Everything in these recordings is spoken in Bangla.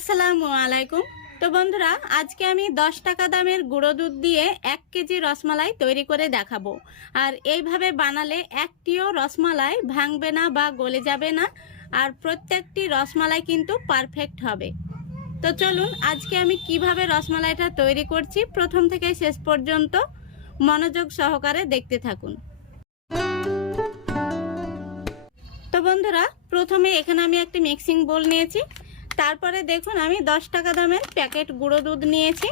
আসসালামু আলাইকুম। তো বন্ধুরা, আজকে আমি দশ টাকা দামের গুঁড়ো দুধ দিয়ে এক কেজি রসমালাই তৈরি করে দেখাবো। আর এইভাবে বানালে একটিও রসমালাই ভাঙবে না বা গলে যাবে না, আর প্রত্যেকটি রসমালাই কিন্তু পারফেক্ট হবে। তো চলুন, আজকে আমি কীভাবে রসমালাইটা তৈরি করছি প্রথম থেকে শেষ পর্যন্ত মনোযোগ সহকারে দেখতে থাকুন। তো বন্ধুরা, প্রথমে এখানে আমি একটি মিক্সিং বোল নিয়েছি। তারপরে দেখুন আমি দশ টাকা দামের প্যাকেট গুঁড়ো দুধ নিয়েছি।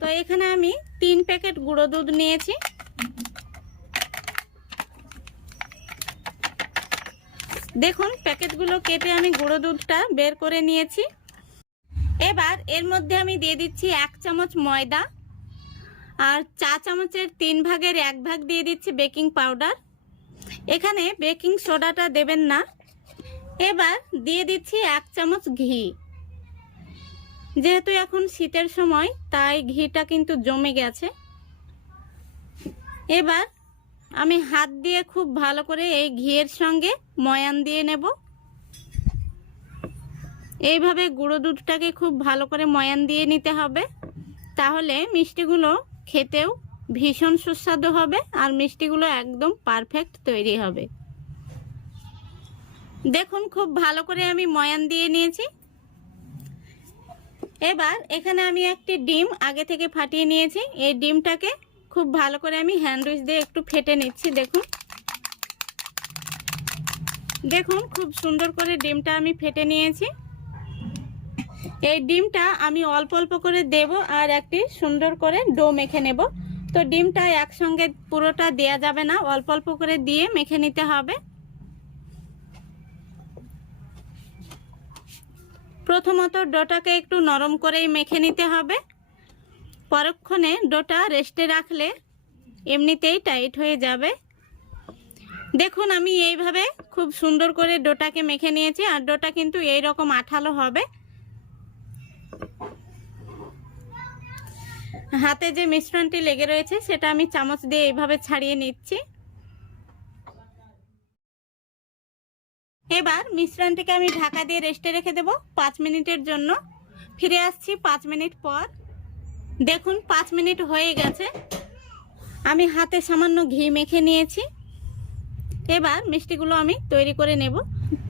তো এখানে আমি তিন প্যাকেট গুঁড়ো দুধ নিয়েছি। দেখুন প্যাকেটগুলো কেটে আমি গুঁড়ো দুধটা বের করে নিয়েছি। এবার এর মধ্যে আমি দিয়ে দিচ্ছি এক চামচ ময়দা আর চা চামচের তিন ভাগের এক ভাগ দিয়ে দিচ্ছি বেকিং পাউডার। এখানে বেকিং সোডাটা দেবেন না। এবার দিয়ে দিচ্ছি এক চামচ ঘি। যেহেতু এখন শীতের সময়, তাই ঘিটা কিন্তু জমে গেছে। এবার আমি হাত দিয়ে খুব ভালো করে এই ঘিয়ের সঙ্গে ময়ান দিয়ে নেব। এইভাবে গুঁড়ো দুধটাকে খুব ভালো করে ময়ান দিয়ে নিতে হবে। তাহলে মিষ্টিগুলো খেতেও ভীষণ সুস্বাদু হবে আর মিষ্টিগুলো একদম পারফেক্ট তৈরি হবে। দেখুন, খুব ভালো করে আমি ময়ান দিয়ে নিয়েছি। এবার এখানে আমি একটি ডিম আগে থেকে ফাটিয়ে নিয়েছি। এই ডিমটাকে খুব ভালো করে আমি হ্যান্ডউইচ দিয়ে একটু ফেটে নিচ্ছি, দেখুন। দেখুন, খুব সুন্দর করে ডিমটা আমি ফেটে নিয়েছি। এই ডিমটা আমি অল্প অল্প করে দেব আর একটি সুন্দর করে ডো মেখে নেব। তো ডিমটা একসঙ্গে পুরোটা দেয়া যাবে না, অল্প অল্প করে দিয়ে মেখে নিতে হবে। প্রথমত ডোটাকে একটু নরম করেই মেখে নিতে হবে। পরক্ষণে ডোটা রেস্টে রাখলে এমনিতেই টাইট হয়ে যাবে। দেখুন, আমি এইভাবে খুব সুন্দর করে ডোটাকে মেখে নিয়েছি আর ডোটা কিন্তু এই রকম আঠালো হবে। হাতে যে মিশ্রণটি লেগে রয়েছে, সেটা আমি চামচ দিয়ে এইভাবে ছাড়িয়ে নিচ্ছি। এবার মিশ্রণটিকে আমি ঢাকা দিয়ে রেস্টে রেখে দেব পাঁচ মিনিটের জন্য। ফিরে আসছি পাঁচ মিনিট পর। দেখুন, পাঁচ মিনিট হয়ে গেছে। আমি হাতে সামান্য ঘি মেখে নিয়েছি। এবার মিষ্টিগুলো আমি তৈরি করে নেব।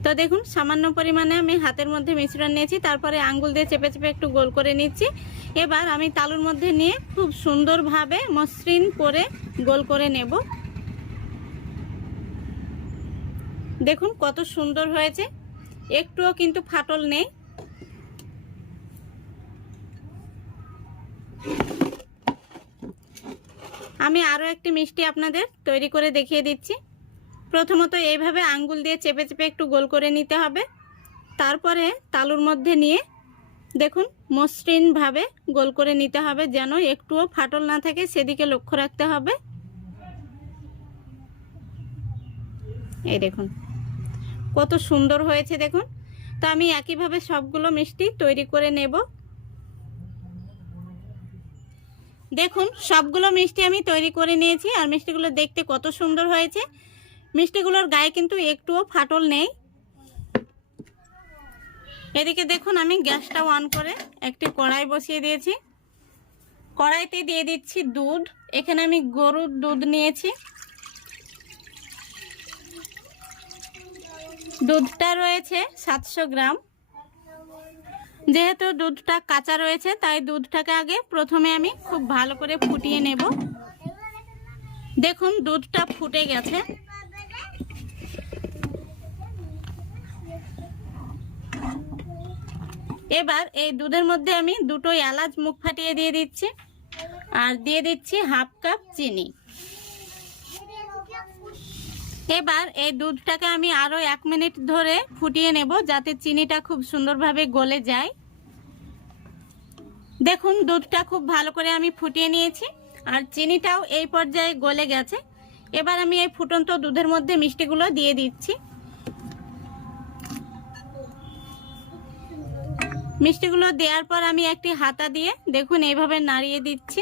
তো দেখুন, সামান্য পরিমাণে আমি হাতের মধ্যে মিশ্রণ নিয়েছি, তারপরে আঙ্গুল দিয়ে চেপে চেপে একটু গোল করে নিচ্ছি। এবার আমি তালুর মধ্যে নিয়ে খুব সুন্দরভাবে মসৃণ করে গোল করে নেব। দেখুন কত সুন্দর হয়েছে। একটুও কিন্তু ফাটল নেই। আমি আরও একটি মিষ্টি আপনাদের তৈরি করে দেখিয়ে দিচ্ছি। প্রথমত এইভাবে আঙ্গুল দিয়ে চেপে চেপে একটু গোল করে নিতে হবে। তারপরে তালুর মধ্যে নিয়ে দেখুন মসৃণভাবে গোল করে নিতে হবে যেন একটুও ফাটল না থাকে, সেদিকে লক্ষ্য রাখতে হবে। এই দেখুন। কত সুন্দর হয়েছে দেখুন। তো আমি একইভাবে সবগুলো মিষ্টি তৈরি করে নেব। দেখুন, সবগুলো মিষ্টি আমি তৈরি করে নিয়েছি আর মিষ্টিগুলো দেখতে কত সুন্দর হয়েছে। মিষ্টিগুলোর গায়ে কিন্তু একটুও ফাটল নেই। এদিকে দেখুন, আমি গ্যাসটা অন করে একটি কড়াই বসিয়ে দিয়েছি। কড়াইতে দিয়ে দিচ্ছি দুধ। এখানে আমি গরুর দুধ নিয়েছি। দুধটা রয়েছে সাতশো গ্রাম। যেহেতু দুধটা কাঁচা রয়েছে, তাই দুধটাকে আগে প্রথমে আমি খুব ভালো করে ফুটিয়ে নেব। দেখুন, দুধটা ফুটে গেছে। এবার এই দুধের মধ্যে আমি দুটো এলাচ মুখ ফাটিয়ে দিয়ে দিচ্ছি। আর দিয়ে দিচ্ছি হাফ কাপ চিনি। এবার এই দুধটাকে আমি আরও এক মিনিট ধরে ফুটিয়ে নেব যাতে চিনিটা খুব সুন্দরভাবে গলে যায়। দেখুন, দুধটা খুব ভালো করে আমি ফুটিয়ে নিয়েছি আর চিনিটাও এই পর্যায়ে গলে গেছে। এবার আমি এই ফুটন্ত দুধের মধ্যে মিষ্টিগুলো দিয়ে দিচ্ছি। মিষ্টিগুলো দেওয়ার পর আমি একটি হাতা দিয়ে দেখুন, এইভাবে নাড়িয়ে দিচ্ছি।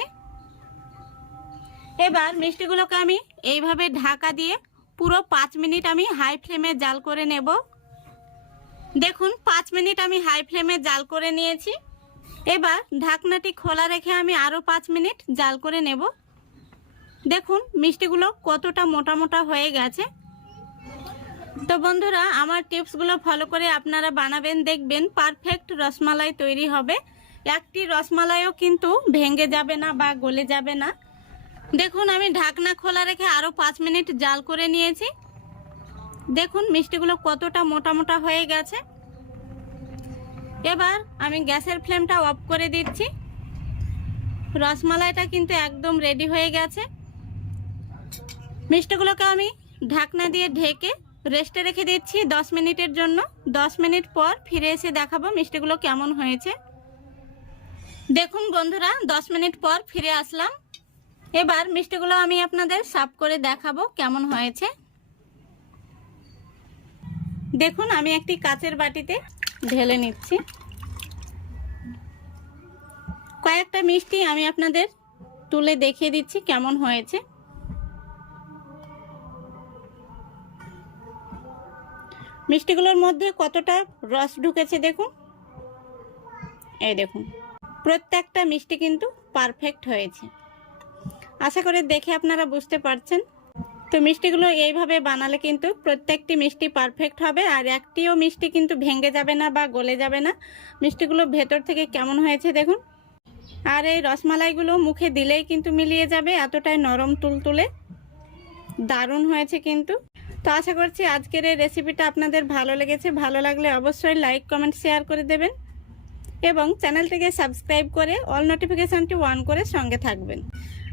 এবার মিষ্টিগুলোকে আমি এইভাবে ঢাকা দিয়ে পুরো পাঁচ মিনিট আমি হাই ফ্লেমে জাল করে নেব। দেখুন, পাঁচ মিনিট আমি হাই ফ্লেমে জাল করে নিয়েছি। এবার ঢাকনাটি খোলা রেখে আমি আরও পাঁচ মিনিট জাল করে নেব। দেখুন, মিষ্টিগুলো কতটা মোটা মোটা হয়ে গেছে। তো বন্ধুরা, আমার টিপসগুলো ফলো করে আপনারা বানাবেন, দেখবেন পারফেক্ট রসমালাই তৈরি হবে। একটি রসমালাইও কিন্তু ভেঙে যাবে না বা গলে যাবে না। দেখুন, আমি ঢাকনা খোলা রেখে আরও পাঁচ মিনিট জাল করে নিয়েছি। দেখুন, মিষ্টিগুলো কতটা মোটা মোটা হয়ে গেছে। এবার আমি গ্যাসের ফ্লেমটা অফ করে দিচ্ছি। রসমালাইটা কিন্তু একদম রেডি হয়ে গেছে। মিষ্টিগুলোকে আমি ঢাকনা দিয়ে ঢেকে রেস্টে রেখে দিচ্ছি দশ মিনিটের জন্য। দশ মিনিট পর ফিরে এসে দেখাবো মিষ্টিগুলো কেমন হয়েছে। দেখুন বন্ধুরা, দশ মিনিট পর ফিরে আসলাম। এবার মিষ্টিগুলো আমি আপনাদের সাফ করে দেখাবো কেমন হয়েছে। দেখুন, আমি একটি কাচের বাটিতে ঢেলে নিচ্ছি। কয়েকটা মিষ্টি আমি আপনাদের তুলে দেখিয়ে দিচ্ছি কেমন হয়েছে। মিষ্টিগুলোর মধ্যে কতটা রস ঢুকেছে দেখুন। এই দেখুন, প্রত্যেকটা মিষ্টি কিন্তু পারফেক্ট হয়েছে। আশা করি দেখে আপনারা বুঝতে পারছেন। তো মিষ্টিগুলো এইভাবে বানালে কিন্তু প্রত্যেকটি মিষ্টি পারফেক্ট হবে আর একটিও মিষ্টি কিন্তু ভেঙে যাবে না বা গলে যাবে না। মিষ্টিগুলো ভেতর থেকে কেমন হয়েছে দেখুন। আর এই রসমালাইগুলো মুখে দিলেই কিন্তু মিলিয়ে যাবে, এতটাই নরম তুলতুলে। দারুণ হয়েছে কিন্তু। তো আশা করছি আজকের এই রেসিপিটা আপনাদের ভালো লেগেছে। ভালো লাগলে অবশ্যই লাইক কমেন্ট শেয়ার করে দেবেন এবং চ্যানেলটিকে সাবস্ক্রাইব করে অল নোটিফিকেশানটি অন করে সঙ্গে থাকবেন।